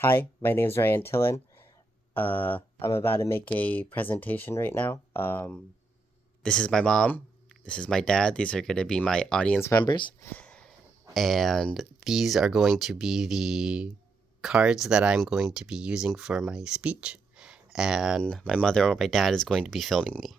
Hi, my name is Ryan Tillen. I'm about to make a presentation right now. This is my mom. This is my dad. These are going to be my audience members. And these are going to be the cards that I'm going to be using for my speech. And my mother or my dad is going to be filming me.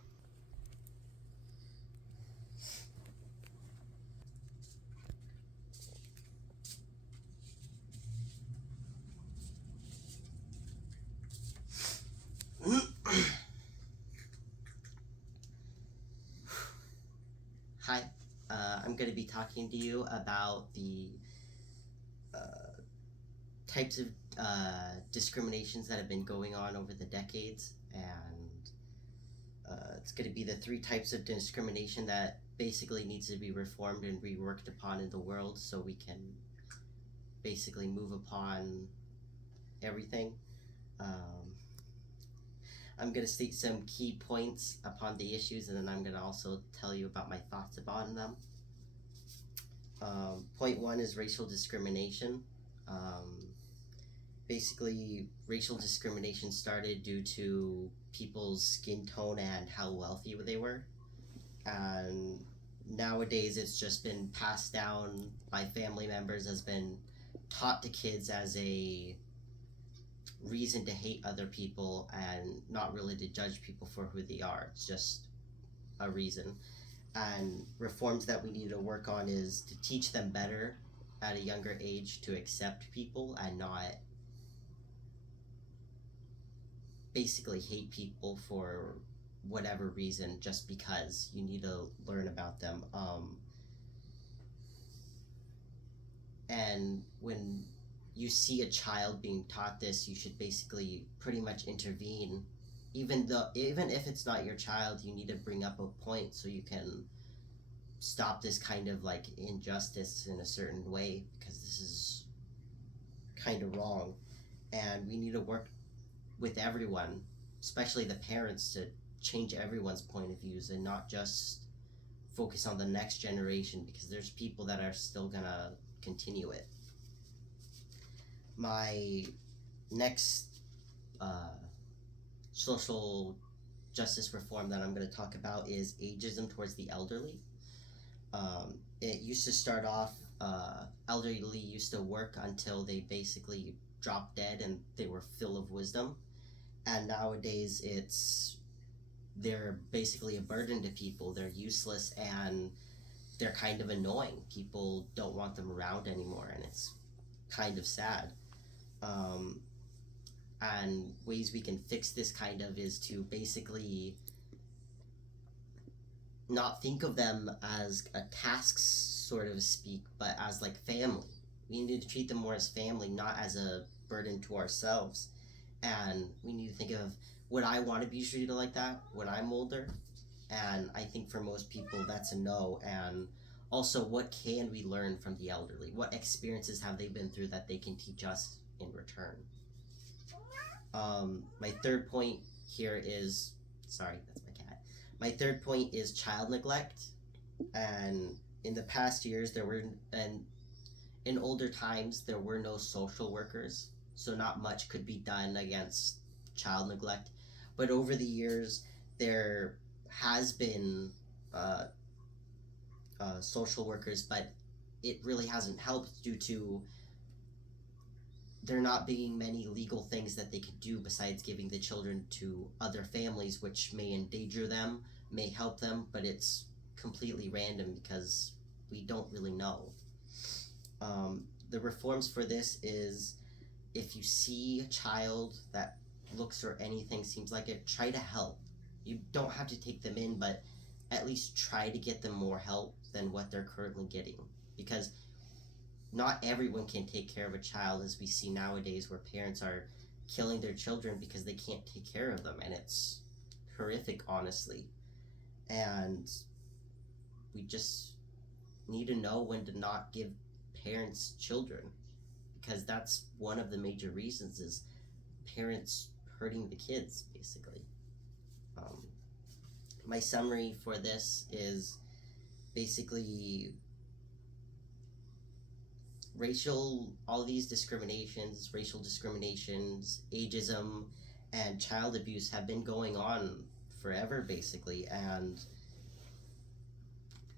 Hi, I'm going to be talking to you about the uh, types of discriminations that have been going on over the decades, and it's going to be the three types of discrimination that basically needs to be reformed and reworked upon in the world so we can basically move upon everything. Um, I'm going to state some key points upon the issues, and then I'm going to also tell you about my thoughts upon them. Point one is racial discrimination. Um, Basically, racial discrimination started due to people's skin tone and how wealthy they were. And nowadays, it's just been passed down by family members, has been taught to kids as a reason to hate other people and not really to judge people for who they are. It's just a reason. And reforms that we need to work on is to teach them better at a younger age to accept people and not basically hate people for whatever reason just because you need to learn about them. And when you see a child being taught this, you should basically pretty much intervene. Even if it's not your child, you need to bring up a point so you can stop this kind of like injustice in a certain way, because this is kind of wrong. And we need to work with everyone, especially the parents, to change everyone's point of views and not just focus on the next generation, because there's people that are still gonna continue it. My next uh, social justice reform that I'm going to talk about is ageism towards the elderly. It used to start off, elderly used to work until they basically dropped dead and they were full of wisdom. And nowadays, they're basically a burden to people. They're useless and they're kind of annoying. People don't want them around anymore, and it's kind of sad. Um, and ways we can fix this kind of is to basically not think of them as a task, sort of speak, but as like family. We need to treat them more as family, not as a burden to ourselves. And we need to think of, would I want to be treated like that when I'm older? And I think for most people, that's a no. And also, what can we learn from the elderly? What experiences have they been through that they can teach us in return? My third point here is, sorry, that's my cat. My third point is child neglect. And in the past years, and in older times, there were no social workers, so not much could be done against child neglect. But over the years, there has been uh, social workers, but it really hasn't helped due to there not being many legal things that they could do besides giving the children to other families, which may endanger them, may help them, but it's completely random because we don't really know. The reforms for this is, if you see a child that looks or anything seems like it, try to help. You don't have to take them in, but at least try to get them more help than what they're currently getting. Because not everyone can take care of a child, as we see nowadays, where parents are killing their children because they can't take care of them, and it's horrific, honestly. And we just need to know when to not give parents children, because that's one of the major reasons is parents hurting the kids, basically. um, my summary for this is basically all these discriminations, racial discriminations, ageism, and child abuse have been going on forever, basically, and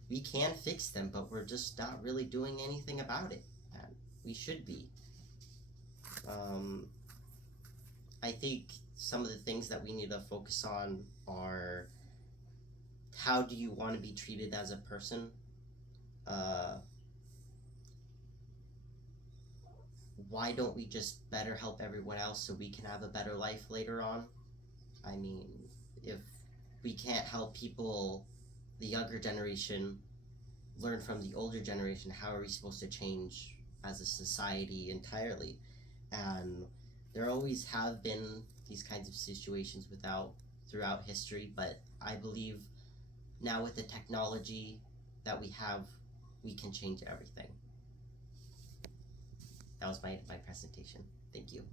we can fix them, but we're just not really doing anything about it, and we should be. Um, I think some of the things that we need to focus on are, how do you want to be treated as a person? Uh, why don't we just better help everyone else so we can have a better life later on? I mean, if we can't help people, the younger generation, learn from the older generation, how are we supposed to change as a society entirely? And there always have been these kinds of situations throughout history, but I believe now with the technology that we have, we can change everything. That was my presentation. Thank you.